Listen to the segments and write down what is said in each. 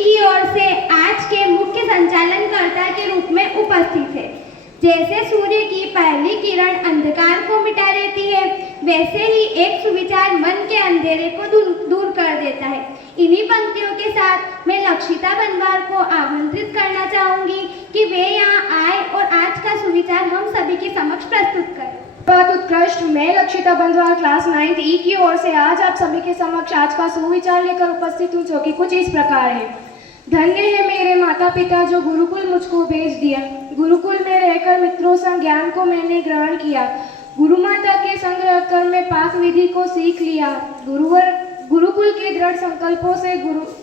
की ओर से आज के मुख्य संचालनकर्ता के रूप में उपस्थित है। जैसे सूर्य की पहली किरण अंधकार को मिटा देती है, वैसे ही एक सुविचार मन के अंधेरे को दूर कर देता है। इन्हीं पंक्तियों के साथ मैं लक्षिता बनवार को आमंत्रित करना चाहूंगी कि वे यहाँ आए और आज का सुविचार हम सभी के समक्ष प्रस्तुत करें। बहुत उत्कृष्ट। मैं लक्षिता बंधवार क्लास 9th ई की ओर से आज आप सभी के समक्ष आज का सुविचार लेकर उपस्थित हूँ, जो कि कुछ इस प्रकार है। धन्य है मेरे माता पिता जो गुरुकुल मुझको भेज दिया। गुरुकुल में रहकर मित्रों संग ज्ञान को मैंने ग्रहण किया। गुरु माता के संग रहकर मैं पाक विधि को सीख लिया। गुरुकुल के दृढ़ संकल्पों से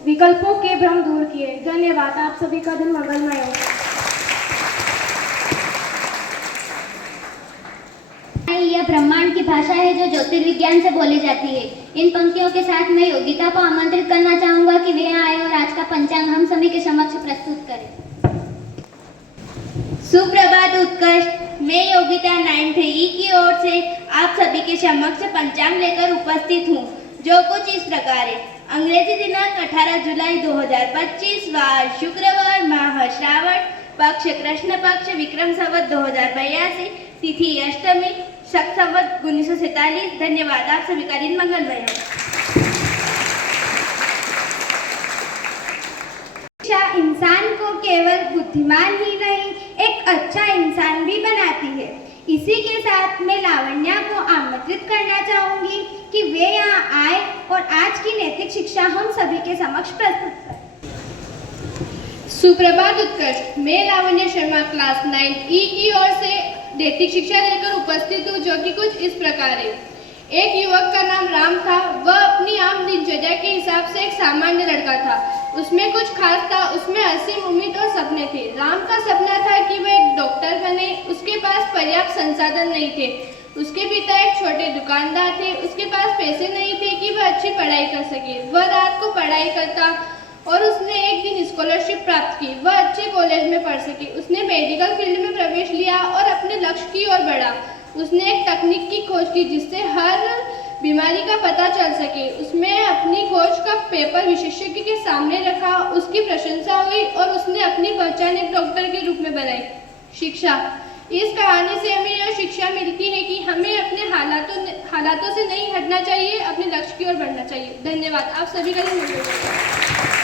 विकल्पों के भ्रम दूर किए। धन्यवाद। आप सभी का दिन मंगलमय हो। यह ब्रह्मांड की भाषा है जो ज्योतिर्विज्ञान से बोली जाती है। इन पंक्तियों के साथ मैं योगिता को आमंत्रित करना चाहूंगा कि वे आए और आज का पंचांग हम सभी के समक्ष प्रस्तुत करें। सुप्रभात उत्कृष्ट। मैं योगिता 9th ई की ओर से आप सभी के समक्ष पंचांग लेकर उपस्थित हूँ, जो कुछ इस प्रकार है। अंग्रेजी दिनांक 18 जुलाई 2025, वार शुक्रवार, माह श्रावण, पक्ष कृष्ण पक्ष, विक्रम संवत 2082, तिथि अष्टमी, शक संवत 1947। धन्यवाद। आप सभी का दिन मंगलमय हो। शिक्षा इंसान को केवल बुद्धिमान ही नहीं, एक अच्छा इंसान भी बनाती है। इसी के साथ मैं लावण्या को आमंत्रित करना चाहूंगी कि वे यहाँ आए और आज की नैतिक शिक्षा हम सभी के समक्ष प्रस्तुत करें। सुप्रभात उत्कृष्ट। मैं लावण्या शर्मा क्लास 9th ई की ओर से नैतिक शिक्षा लेकर उपस्थित हूँ, जो कि कुछ इस प्रकार है। एक युवक का नाम राम था। वह अपनी आम दिनचर्या के हिसाब से एक सामान्य लड़का था। उसमें कुछ खास था। उसमें असीम उम्मीद और सपने थे। राम का सपना था कि वह एक डॉक्टर बने। उसके पास पर्याप्त संसाधन नहीं थे। उसके पिता एक छोटे दुकानदार थे। उसके पास पैसे नहीं थे कि वह अच्छी पढ़ाई कर सके। वह रात को पढ़ाई करता और उसने एक दिन स्कॉलरशिप प्राप्त की। वह अच्छे कॉलेज में पढ़ सके। उसने मेडिकल फील्ड में प्रवेश लिया और अपने लक्ष्य की ओर बढ़ा। उसने एक तकनीक की खोज की जिससे हर बीमारी का पता चल सके। उसने अपनी खोज का पेपर विशेषज्ञ के सामने रखा। उसकी प्रशंसा हुई और उसने अपनी पहचान एक डॉक्टर के रूप में बनाई। शिक्षा। इस कहानी से हमें यह शिक्षा मिलती है कि हमें अपने हालातों से नहीं हटना चाहिए, अपने लक्ष्य की ओर बढ़ना चाहिए। धन्यवाद। आप सभी का दिन मंगलमय हो।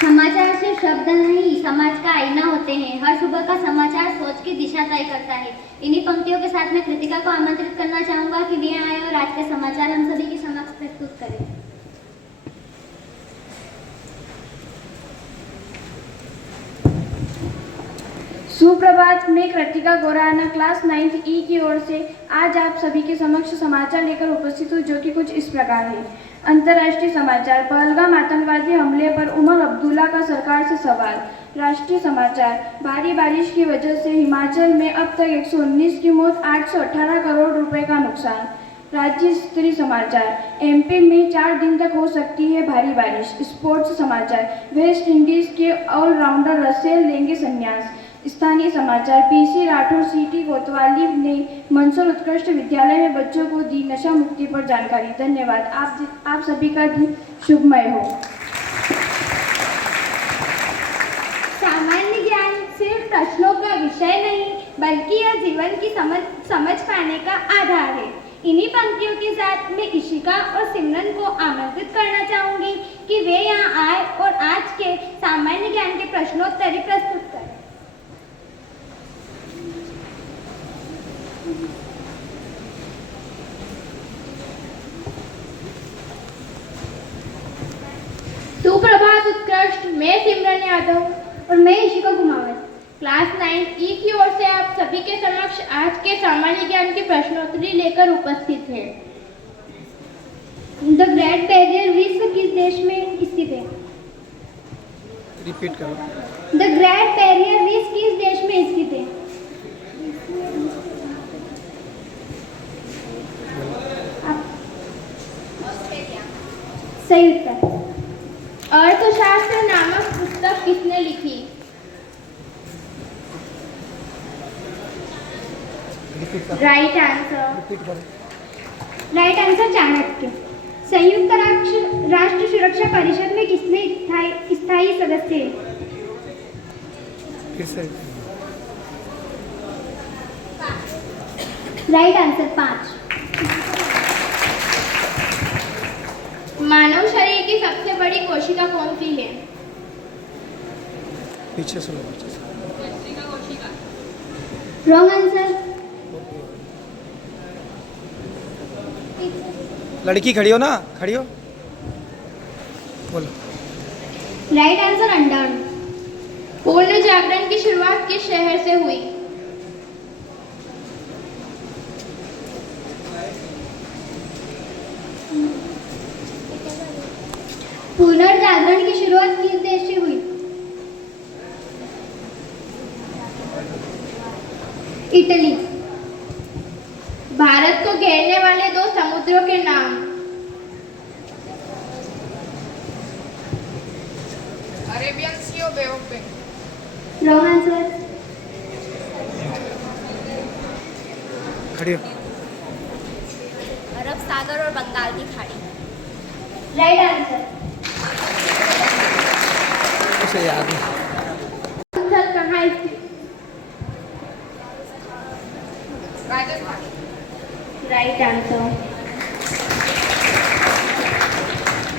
समाचार सिर्फ शब्द नहीं, समाज का आईना होते हैं। हर सुबह का समाचार सोच की दिशा तय करता है। इन्हीं पंक्तियों के साथ मैं कृतिका को आमंत्रित करना चाहूंगा कि वे आए और आज के समाचार हम सभी के समक्ष प्रस्तुत करें। सुप्रभात। मैं कृतिका गोराना क्लास 9th ई की ओर से आज आप सभी के समक्ष समाचार लेकर उपस्थित हूँ, जो कि कुछ इस प्रकार है। अंतर्राष्ट्रीय समाचार। पहलगाम आतंकवादी हमले पर उमर अब्दुल्ला का सरकार से सवाल। राष्ट्रीय समाचार। भारी बारिश की वजह से हिमाचल में अब तक 119 की मौत, 818 करोड़ रुपए का नुकसान। राज्य स्तरीय समाचार। एमपी में 4 दिन तक हो सकती है भारी बारिश। स्पोर्ट्स समाचार। वेस्ट इंडीज के ऑलराउंडर रसेल लेंगे संन्यास। स्थानीय समाचार। पीसी राठौर सिटी कोतवाली ने मंसूर उत्कृष्ट विद्यालय में बच्चों को दी नशा मुक्ति पर जानकारी। धन्यवाद। आप सभी का दिन शुभमय हो। सामान्य ज्ञान सिर्फ प्रश्नों का विषय नहीं, बल्कि यह जीवन की समझ पाने का आधार है। इन्हीं पंक्तियों के साथ मैं इशिका और सिमरन को आमंत्रित करना चाहूंगी कि वे यहाँ आए और आज के सामान्य ज्ञान के प्रश्नोत्तरी प्रस्तुत करें। सुप्रभात उत्कृष्ट। मैं सिमरन यादव और मैं इशिका कुमावत क्लास 9th ई की ओर से आप सभी के समक्ष आज के सामान्य ज्ञान की प्रश्नोत्तरी लेकर उपस्थित है। द ग्रेट बैरियर विश्व किस देश में स्थित है? रिपीट करो। द ग्रेट बैरियर विश्व किस देश में स्थित है? सही उत्तर। अर्थशास्त्र नामक पुस्तक किसने लिखी? Right answer. रिपीट करो। Right answer Chanakya. संयुक्त राष्ट्र सुरक्षा परिषद में किसने स्थायी सदस्य है? फिर से राइट आंसर 5। मानव शरीर की सबसे बड़ी कोशिका कौन सी है? पीछे सुनो, पीछे सुनो। Wrong answer. लड़की खड़ी हो ना, खड़ी हो, बोलो। राइट आंसर अंडाणु। पूर्ण जागरण की शुरुआत किस शहर से हुई? पुनर्जागरण की शुरुआत किस देश से हुई? इटली। भारत को घेरने वाले दो समुद्रों के नाम? अरेबियन सी और bay of Bengal. Wrong answer. खड़ी हो। अरब सागर और बंगाल की खाड़ी। Right answer. उसे याद नहीं। स्थल कहाँ स्थित? राजस्थान। Right answer.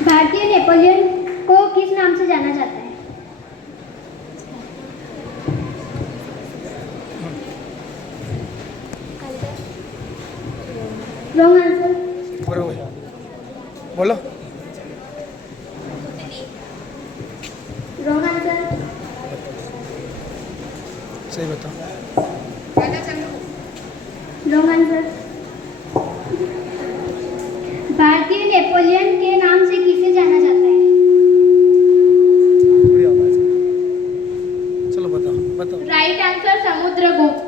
भारतीय नेपोलियन को किस नाम से जाना जाता है? Wrong answer. बरोबर, बोलो। Wrong answer. सही बताओ। राजा चंद्रगुप्त। Wrong answer. भारतीय नेपोलियन के नाम से किसे जाना जाता है? थोड़ी आवाज। चलो बताओ, बताओ। Right answer Samudragupta.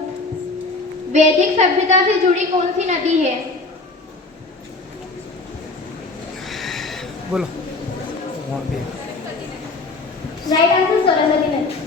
वैदिक सभ्यता से जुड़ी कौन सी नदी है? बोलो। वहाँ भी राइट आंसर सरस्वती नदी।